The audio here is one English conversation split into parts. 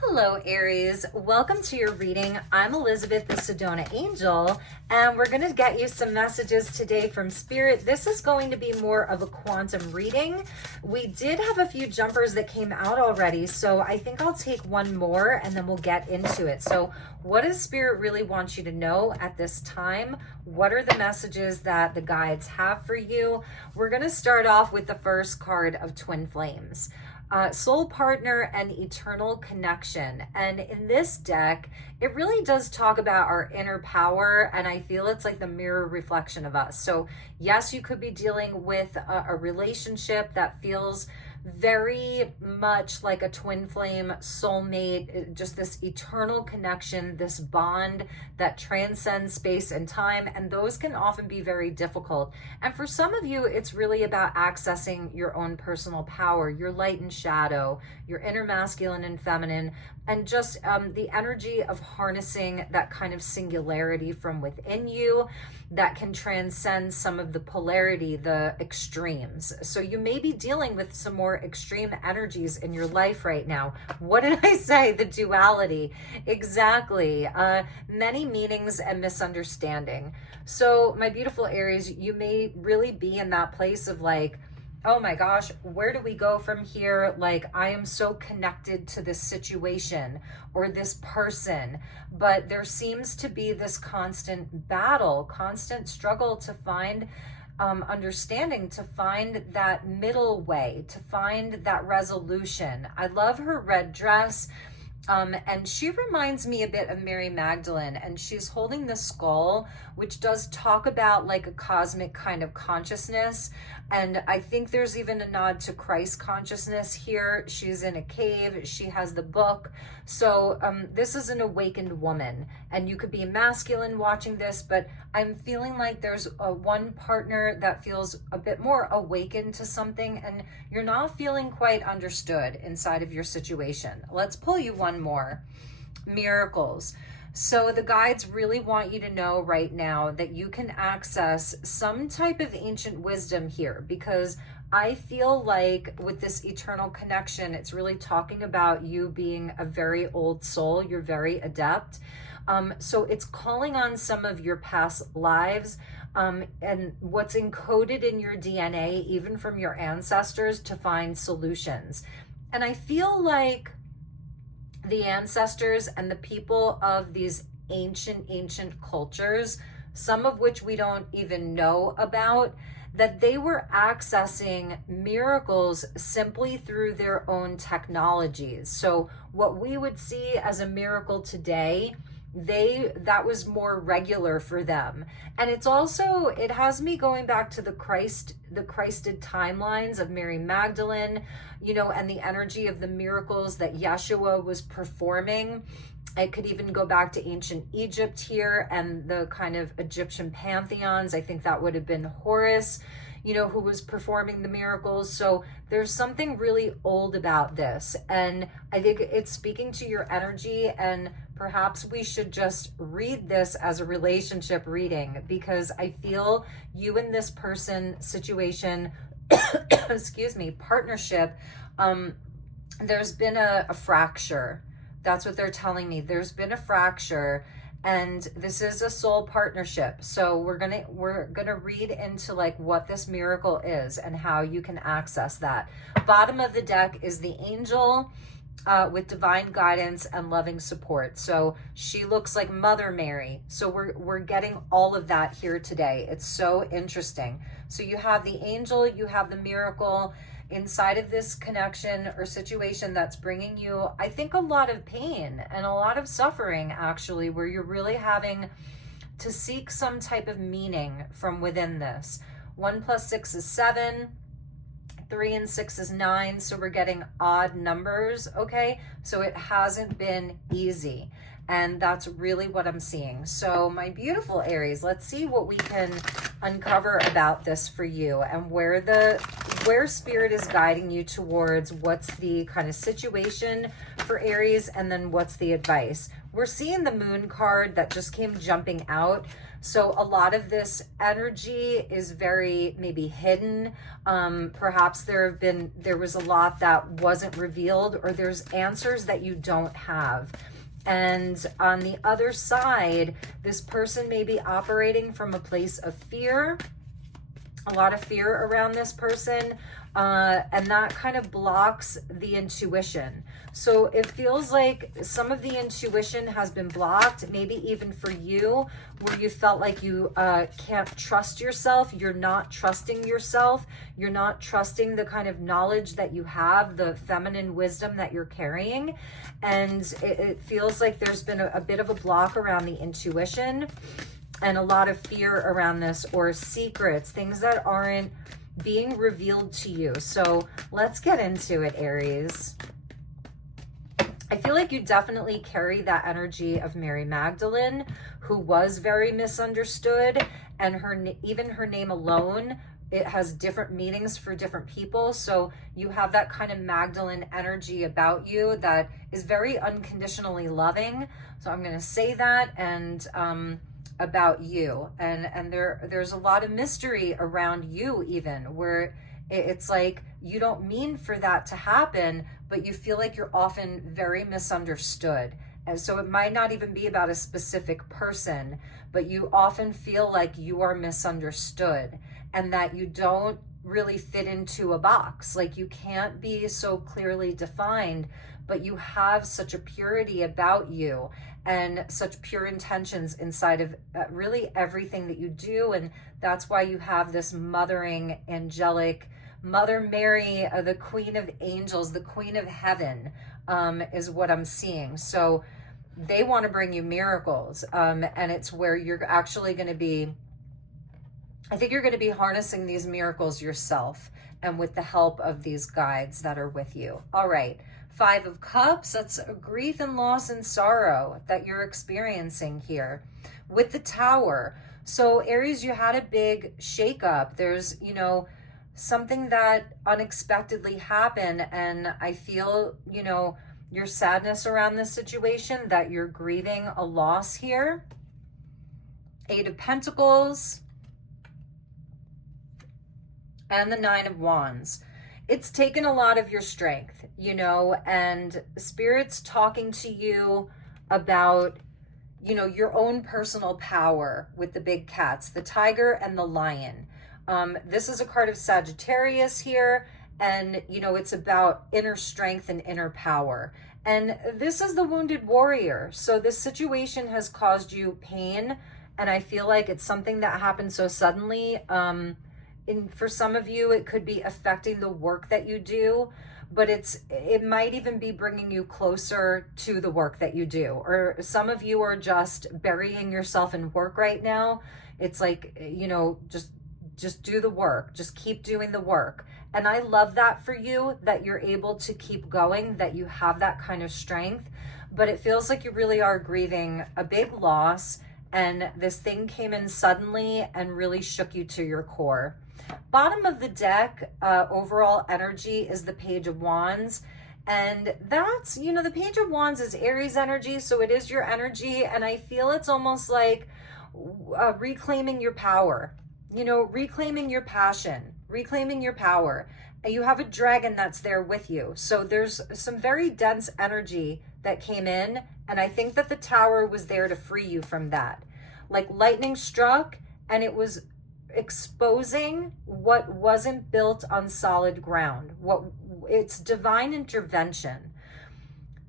Hello, Aries. Welcome to your reading. I'm Elizabeth, the Sedona Angel, and we're going to get you some messages today from Spirit. This is going to be more of a quantum reading. We did have a few jumpers that came out already, so I think I'll take one more and then we'll get into it. So what does Spirit really want you to know at this time? What are the messages that the guides have for you? We're going to start off with the first card of Twin Flames. Soul partner and eternal connection. And in this deck, it really does talk about our inner power, and I feel it's like the mirror reflection of us. So yes, you could be dealing with a relationship that feels very much like a twin flame soulmate, just this eternal connection, this bond that transcends space and time, and those can often be very difficult. And for some of you, it's really about accessing your own personal power, your light and shadow, your inner masculine and feminine, and just the energy of harnessing that kind of singularity from within you that can transcend some of the polarity, the extremes. So you may be dealing with some more extreme energies in your life right now. What did I say? The duality. Exactly. Many meanings and misunderstanding. So my beautiful Aries, you may really be in that place of like, oh my gosh, where do we go from here? Like, I am so connected to this situation or this person, but there seems to be this constant battle, constant struggle to find understanding, to find that middle way, to find that resolution. I love her red dress. And she reminds me a bit of Mary Magdalene, and she's holding the skull, which does talk about like a cosmic kind of consciousness. And I think there's even a nod to Christ consciousness here. She's in a cave. She has the book. So this is an awakened woman, and you could be masculine watching this, but I'm feeling like there's one partner that feels a bit more awakened to something, and you're not feeling quite understood inside of your situation. Let's pull you one more. Miracles. So the guides really want you to know right now that you can access some type of ancient wisdom here, because I feel like with this eternal connection, it's really talking about you being a very old soul. You're very adept. So it's calling on some of your past lives and what's encoded in your DNA, even from your ancestors, to find solutions. And I feel like the ancestors and the people of these ancient cultures, some of which we don't even know about, that they were accessing miracles simply through their own technologies. So what we would see as a miracle today, that was more regular for them. And it's also, it has me going back to the Christed timelines of Mary Magdalene, and the energy of the miracles that Yeshua was performing. It could even go back to ancient Egypt here and the kind of Egyptian pantheons. I think that would have been Horus, who was performing the miracles. So there's something really old about this. And I think it's speaking to your energy, and perhaps we should just read this as a relationship reading, because I feel you and this person situation, excuse me, partnership, there's been a fracture. That's what they're telling me. There's been a fracture, and this is a soul partnership. So we're gonna read into like what this miracle is and how you can access that. Bottom of the deck is the angel with divine guidance and loving support. So she looks like Mother Mary. So we're getting all of that here today. It's so interesting. So you have the angel, you have the miracle inside of this connection or situation that's bringing you, I think, a lot of pain and a lot of suffering, actually, where you're really having to seek some type of meaning from within this. 1 + 6 is 7. 3 and 6 is 9. So we're getting odd numbers. Okay. So it hasn't been easy. And that's really what I'm seeing. So my beautiful Aries, let's see what we can uncover about this for you, and where Spirit is guiding you towards. What's the kind of situation for Aries, and then what's the advice? we're seeing the moon card that just came jumping out. So a lot of this energy is very maybe hidden. Perhaps there was a lot that wasn't revealed, or there's answers that you don't have. And on the other side, this person may be operating from a place of fear, a lot of fear around this person, and that kind of blocks the intuition. So it feels like some of the intuition has been blocked, maybe even for you, where you felt like you can't trust yourself. You're not trusting yourself. You're not trusting the kind of knowledge that you have, the feminine wisdom that you're carrying. And it feels like there's been a bit of a block around the intuition, and a lot of fear around this, or secrets, things that aren't being revealed to you. So let's get into it, Aries. I feel like you definitely carry that energy of Mary Magdalene, who was very misunderstood, and even her name alone, it has different meanings for different people. So you have that kind of Magdalene energy about you that is very unconditionally loving. So I'm going to say that, and about you, and there's a lot of mystery around you, even where it's like you don't mean for that to happen, but you feel like you're often very misunderstood. And so it might not even be about a specific person, but you often feel like you are misunderstood, and that you don't really fit into a box. Like you can't be so clearly defined, but you have such a purity about you and such pure intentions inside of really everything that you do. And that's why you have this mothering, angelic Mother Mary, the Queen of Angels, the Queen of Heaven, is what I'm seeing. So they want to bring you miracles. And it's where you're actually going to be, I think you're going to be harnessing these miracles yourself, and with the help of these guides that are with you. All right. 5 of Cups, that's grief and loss and sorrow that you're experiencing here. With the Tower. So Aries, you had a big shakeup. There's, something that unexpectedly happened, and I feel, your sadness around this situation, that you're grieving a loss here. 8 of Pentacles and the 9 of Wands. It's taken a lot of your strength, and Spirit's talking to you about, your own personal power with the big cats, the tiger and the lion. This is a card of Sagittarius here, and, it's about inner strength and inner power. And this is the wounded warrior. So this situation has caused you pain, and I feel like it's something that happened so suddenly. For some of you, it could be affecting the work that you do, but it might even be bringing you closer to the work that you do. Or some of you are just burying yourself in work right now. It's like, just do the work, just keep doing the work. And I love that for you, that you're able to keep going, that you have that kind of strength. But it feels like you really are grieving a big loss, and this thing came in suddenly and really shook you to your core. Bottom of the deck, overall energy is the Page of Wands. And that's, the Page of Wands is Aries energy, so it is your energy. And I feel it's almost like reclaiming your power, reclaiming your passion, reclaiming your power. And you have a dragon that's there with you. So there's some very dense energy that came in. And I think that the Tower was there to free you from that. Like lightning struck, and it was exposing what wasn't built on solid ground. It's divine intervention.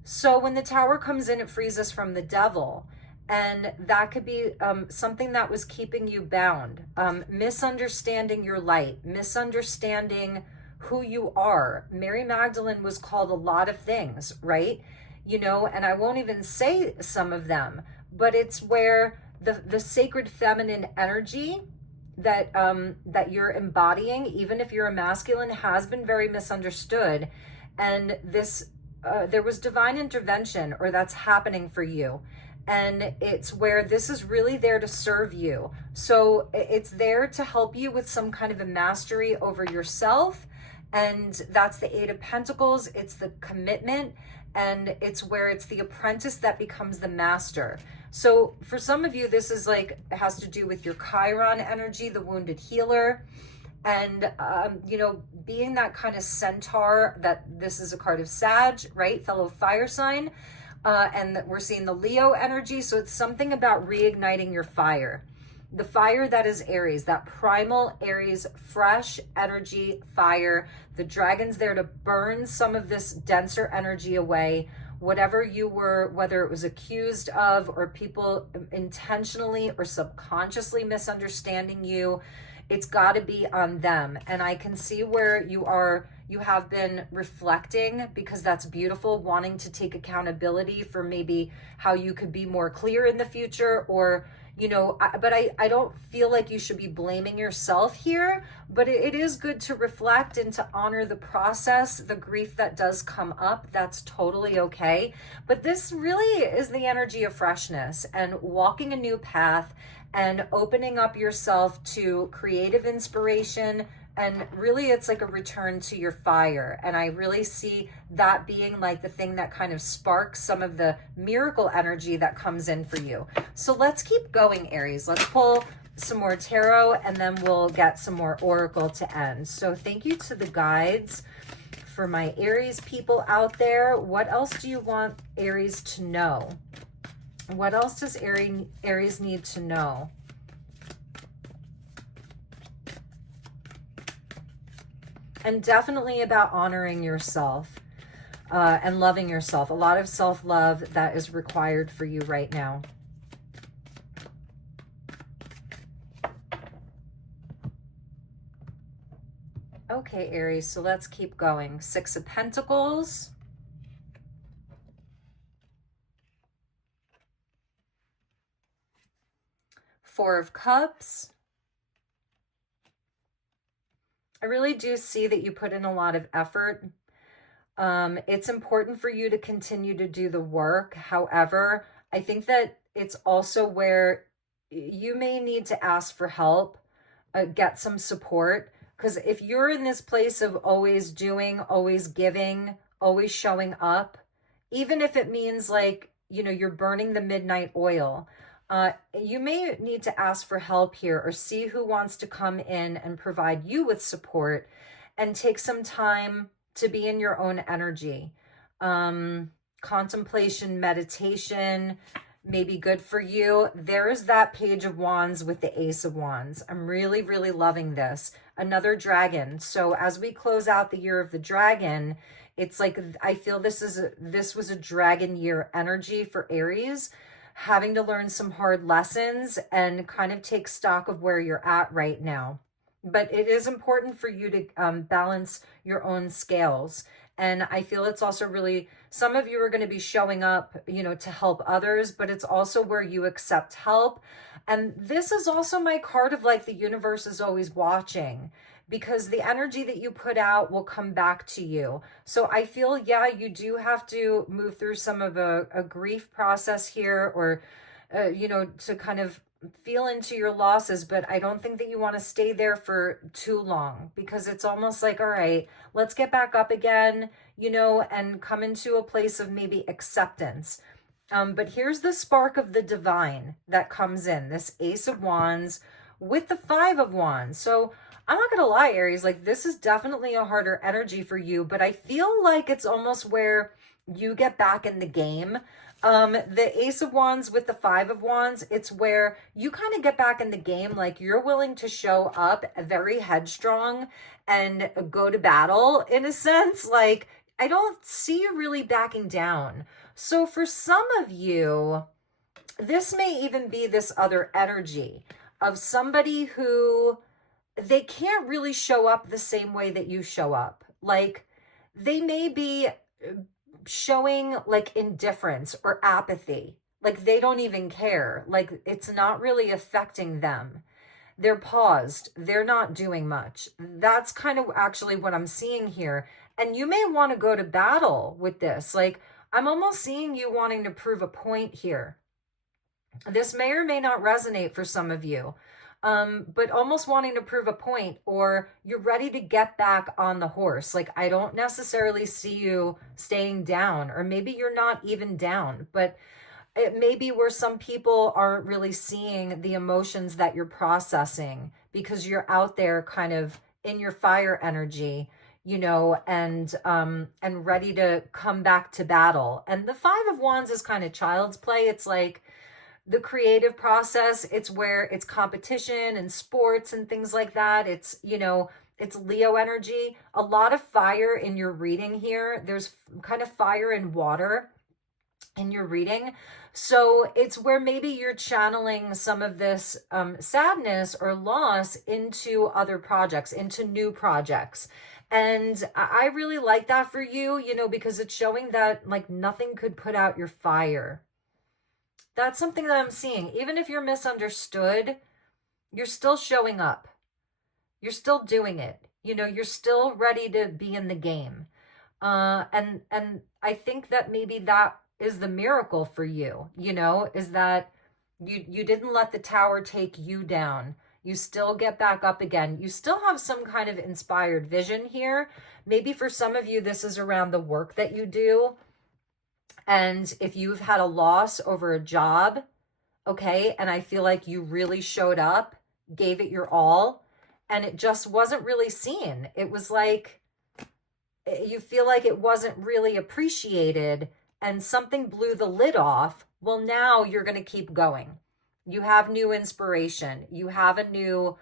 So when the Tower comes in, it frees us from the devil, and that could be something that was keeping you bound, misunderstanding your light, misunderstanding who you are. Mary Magdalene was called a lot of things, right? And I won't even say some of them, but it's where the sacred feminine energy that you're embodying, even if you're a masculine, has been very misunderstood. And there was divine intervention, or that's happening for you. And it's where this is really there to serve you. So it's there to help you with some kind of a mastery over yourself. And that's the 8 of Pentacles. It's the commitment. And it's where it's the apprentice that becomes the master. So for some of you, this is like, it has to do with your Chiron energy, the wounded healer. And, being that kind of centaur, that this is a card of Sag, right? Fellow fire sign. And that we're seeing the Leo energy. So it's something about reigniting your fire. The fire that is Aries, that primal Aries, fresh energy fire. The dragon's there to burn some of this denser energy away. Whatever you were, whether it was accused of or people intentionally or subconsciously misunderstanding you, it's got to be on them. And I can see where you have been reflecting, because that's beautiful, wanting to take accountability for maybe how you could be more clear in the future, or but I don't feel like you should be blaming yourself here, but it is good to reflect and to honor the process, the grief that does come up. That's totally okay. But this really is the energy of freshness and walking a new path and opening up yourself to creative inspiration. And really, it's like a return to your fire. And I really see that being like the thing that kind of sparks some of the miracle energy that comes in for you. So let's keep going, Aries. Let's pull some more tarot, and then we'll get some more oracle to end. So thank you to the guides for my Aries people out there. What else do you want Aries to know? What else does Aries need to know? And definitely about honoring yourself and loving yourself. A lot of self-love that is required for you right now. Okay, Aries, so let's keep going. Six of Pentacles. Four of Cups. I really do see that you put in a lot of effort. It's important for you to continue to do the work. However, I think that it's also where you may need to ask for help, get some support. Because if you're in this place of always doing, always giving, always showing up, even if it means like, you're burning the midnight oil, you may need to ask for help here, or see who wants to come in and provide you with support, and take some time to be in your own energy. Contemplation, meditation may be good for you. There's that Page of Wands with the Ace of Wands. I'm really, really loving this. Another dragon. So as we close out the year of the dragon, it's like, I feel this was a dragon year energy for Aries, having to learn some hard lessons and kind of take stock of where you're at right now. But it is important for you to balance your own scales. And I feel it's also really, some of you are going to be showing up, to help others, but it's also where you accept help. And this is also my card of like, the universe is always watching, because the energy that you put out will come back to you. So I feel, yeah, you do have to move through some of a grief process here, or, to kind of feel into your losses, but I don't think that you want to stay there for too long, because it's almost like, all right, let's get back up again, and come into a place of maybe acceptance. But here's the spark of the divine that comes in, this Ace of Wands with the Five of Wands. So I'm not going to lie, Aries, like this is definitely a harder energy for you, but I feel like it's almost where you get back in the game. The Ace of Wands with the Five of Wands, it's where you kind of get back in the game. Like you're willing to show up very headstrong and go to battle in a sense. Like I don't see you really backing down. So for some of you, this may even be this other energy of somebody who they can't really show up the same way that you show up. Like they may be showing like indifference or apathy, like they don't even care, like it's not really affecting them. They're paused, they're not doing much. That's kind of actually what I'm seeing here. And you may want to go to battle with this. Like I'm almost seeing you wanting to prove a point here. This may or may not resonate for some of you. but almost wanting to prove a point, or you're ready to get back on the horse. Like, I don't necessarily see you staying down, or maybe you're not even down, but it may be where some people aren't really seeing the emotions that you're processing because you're out there kind of in your fire energy, and ready to come back to battle. And the Five of Wands is kind of child's play. It's like the creative process. It's where it's competition and sports and things like that. It's Leo energy. A lot of fire in your reading here. There's kind of fire and water in your reading. So it's where maybe you're channeling some of this sadness or loss into other projects, into new projects. And I really like that for you, because it's showing that like nothing could put out your fire. That's something that I'm seeing. Even if you're misunderstood, you're still showing up. You're still doing it. You're still ready to be in the game. And I think that maybe that is the miracle for you, is that you didn't let the tower take you down. You still get back up again. You still have some kind of inspired vision here. Maybe for some of you, this is around the work that you do. And if you've had a loss over a job, okay, and I feel like you really showed up, gave it your all, and it just wasn't really seen. It was like, you feel like it wasn't really appreciated and something blew the lid off. Well, now you're going to keep going. You have new inspiration. You have a new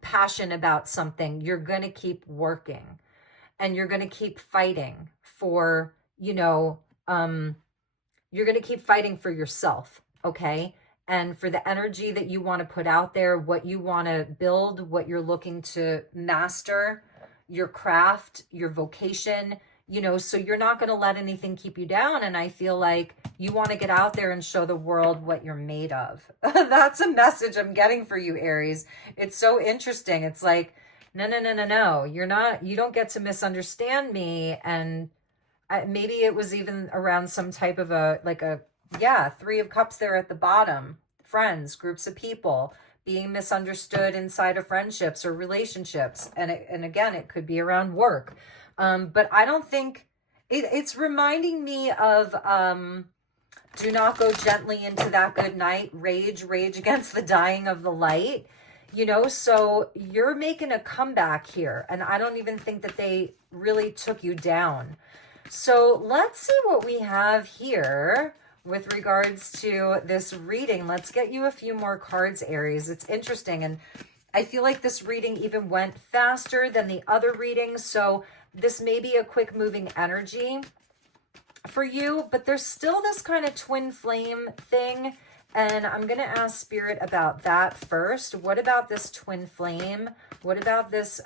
passion about something. You're going to keep working, and you're going to keep fighting for, you're going to keep fighting for yourself, okay? And for the energy that you want to put out there, what you want to build, what you're looking to master, your craft, your vocation, so you're not going to let anything keep you down. And I feel like you want to get out there and show the world what you're made of. That's a message I'm getting for you, Aries. It's so interesting. It's like, no. You don't get to misunderstand me. And maybe it was even around some type of Three of Cups there at the bottom. Friends, groups of people, being misunderstood inside of friendships or relationships. And again, it could be around work. But I don't think it's reminding me of do not go gently into that good night. Rage against the dying of the light. So you're making a comeback here. And I don't even think that they really took you down. So let's see what we have here with regards to this reading. Let's get you a few more cards, Aries. It's interesting. And I feel like this reading even went faster than the other readings. So this may be a quick moving energy for you, but there's still this kind of twin flame thing. And I'm going to ask Spirit about that first. What about this twin flame? What about this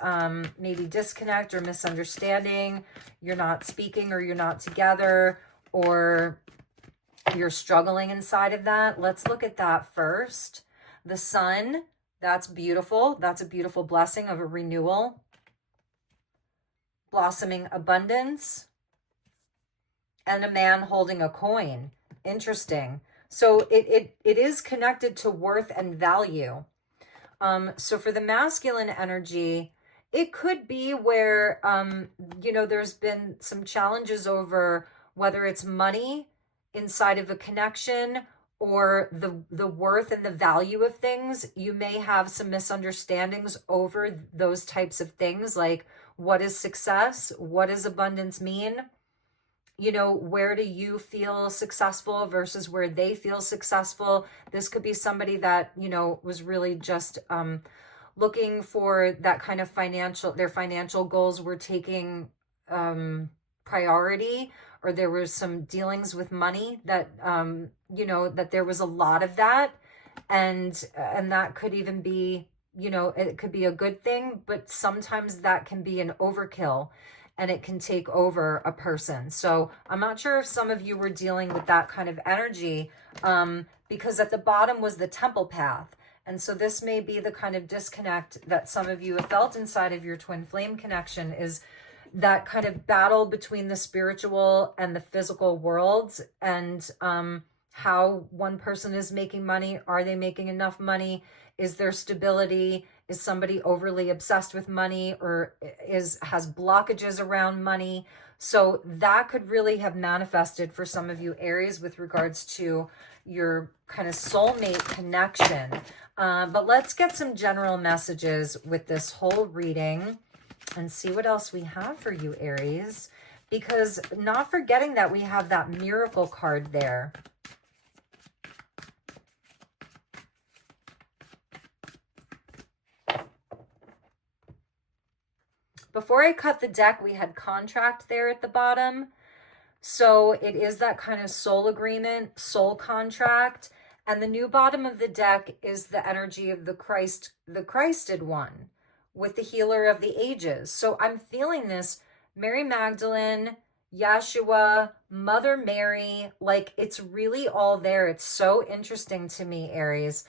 maybe disconnect or misunderstanding? You're not speaking, or you're not together, or you're struggling inside of that. Let's look at that first. The sun, that's beautiful. That's a beautiful blessing of a renewal. Blossoming abundance. And a man holding a coin. Interesting. So it is connected to worth and value. So for the masculine energy, it could be where, there's been some challenges over whether it's money inside of a connection, or the worth and the value of things. You may have some misunderstandings over those types of things, like what is success? What does abundance mean? Where do you feel successful versus where they feel successful? This could be somebody that, was really just looking for that kind of their financial goals were taking priority, or there was some dealings with money that, that there was a lot of that. And that could even be, it could be a good thing, but sometimes that can be an overkill, and it can take over a person. So I'm not sure if some of you were dealing with that kind of energy, because at the bottom was the temple path. And so this may be the kind of disconnect that some of you have felt inside of your twin flame connection, is that kind of battle between the spiritual and the physical worlds. And how one person is making money. Are they making enough money? Is there stability? Is somebody overly obsessed with money, or has blockages around money? So that could really have manifested for some of you Aries with regards to your kind of soulmate connection. But let's get some general messages with this whole reading and see what else we have for you, Aries. Because not forgetting that we have that miracle card there. Before I cut the deck, we had contract there at the bottom. So it is that kind of soul agreement, soul contract. And the new bottom of the deck is the energy of the Christed one with the healer of the ages. So I'm feeling this Mary Magdalene, Yeshua, Mother Mary, like it's really all there. It's so interesting to me, Aries.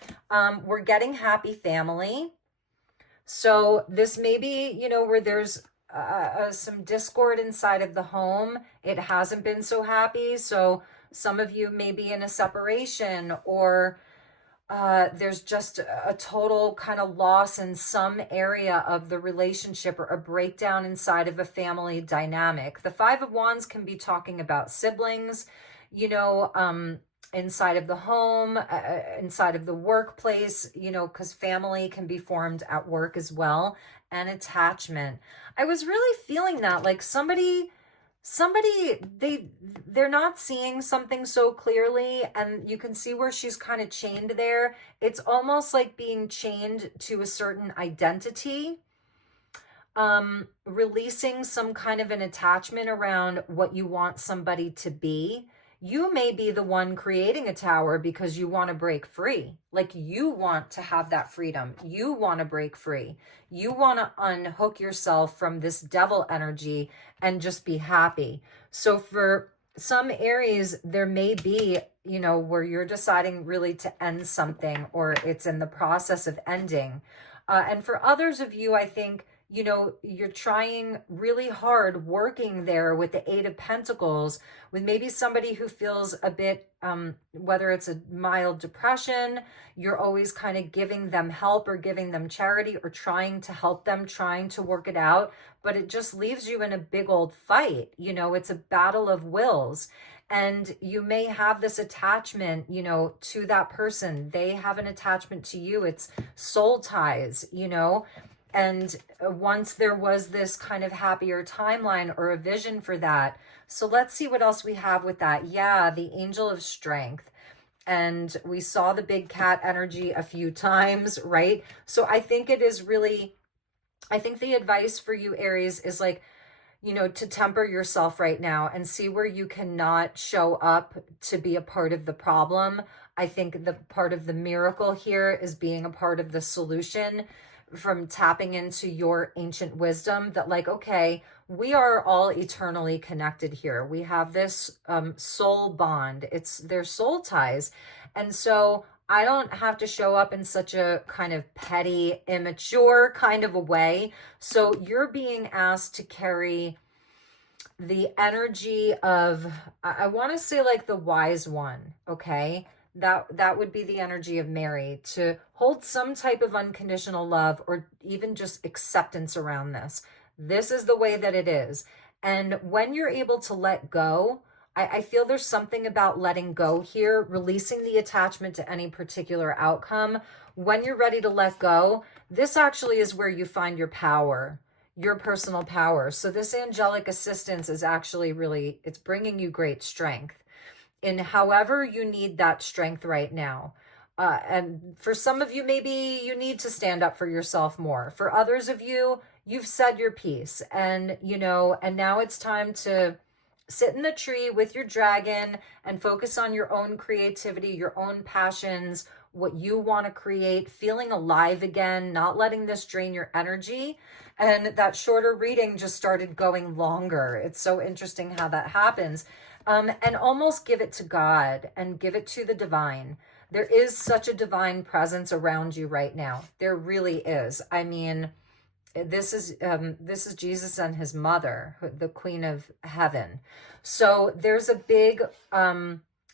We're getting happy family. So this may be, you know, where there's some discord inside of the home. It hasn't been so happy. So some of you may be in a separation, or there's just a total kind of loss in some area of the relationship, or a breakdown inside of a family dynamic. The Five of Wands can be talking about siblings, you know, inside of the home, inside of the workplace, you know, because family can be formed at work as well, and attachment. I was really feeling that, like somebody they're not seeing something so clearly, and you can see where she's kind of chained there. It's almost like being chained to a certain identity, releasing some kind of an attachment around what you want somebody to be. You may be the one creating a tower because you want to break free. Like you want to have that freedom. You want to break free. You want to unhook yourself from this devil energy and just be happy. So for some Aries, there may be, you know, where you're deciding really to end something, or it's in the process of ending. And for others of you, I think, you know, you're trying really hard, working there with the Eight of Pentacles, with maybe somebody who feels a bit, whether it's a mild depression, you're always kind of giving them help or giving them charity or trying to help them, trying to work it out, but it just leaves you in a big old fight. You know, it's a battle of wills. And you may have this attachment, you know, to that person. They have an attachment to you. It's soul ties, you know. And once there was this kind of happier timeline or a vision for that. So let's see what else we have with that. Yeah, the Angel of Strength. And we saw the big cat energy a few times, right? So I think it is really, I think the advice for you, Aries, is like, you know, to temper yourself right now and see where you cannot show up to be a part of the problem. I think the part of the miracle here is being a part of the solution, from tapping into your ancient wisdom that, like, okay, we are all eternally connected here. We have this soul bond. Their soul ties. And so I don't have to show up in such a kind of petty, immature kind of a way. So you're being asked to carry the energy of, I want to say like the wise one, okay? That would be the energy of Mary, to hold some type of unconditional love, or even just acceptance around this. This is the way that it is. And when you're able to let go, I feel there's something about letting go here, releasing the attachment to any particular outcome. When you're ready to let go, this actually is where you find your power, your personal power. So this angelic assistance is actually really, it's bringing you great strength in however you need that strength right now. And for some of you, maybe you need to stand up for yourself more. For others of you, you've said your piece, and, you know, and now it's time to sit in the tree with your dragon and focus on your own creativity, your own passions, what you want to create, feeling alive again, not letting this drain your energy. And that shorter reading just started going longer. It's so interesting how that happens. And almost give it to God and give it to the divine. There is such a divine presence around you right now. There really is. I mean, this is Jesus and his mother, the Queen of Heaven. So there's a big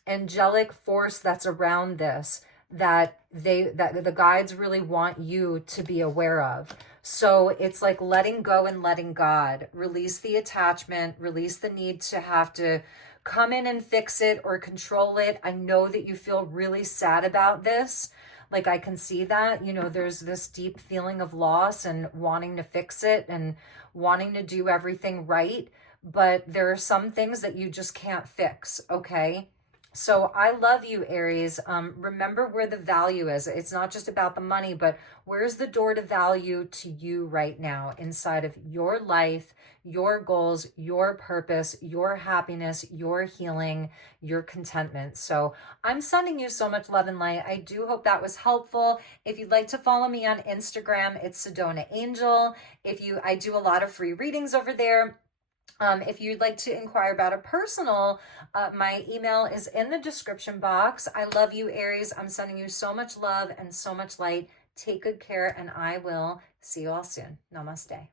angelic force that's around this that the guides really want you to be aware of. So it's like letting go and letting God. Release the attachment, release the need to have to come in and fix it or control it. I know that you feel really sad about this. Like, I can see that, you know, there's this deep feeling of loss and wanting to fix it and wanting to do everything right. But there are some things that you just can't fix, okay? So I love you, Aries. Remember where the value is. It's not just about the money, but where's the door to value to you right now inside of your life, your goals, your purpose, your happiness, your healing, your contentment. So I'm sending you so much love and light. I do hope that was helpful. If you'd like to follow me on Instagram, it's Sedona Angel. I do a lot of free readings over there. If you'd like to inquire about a personal, my email is in the description box. I love you, Aries. I'm sending you so much love and so much light. Take good care, and I will see you all soon. Namaste.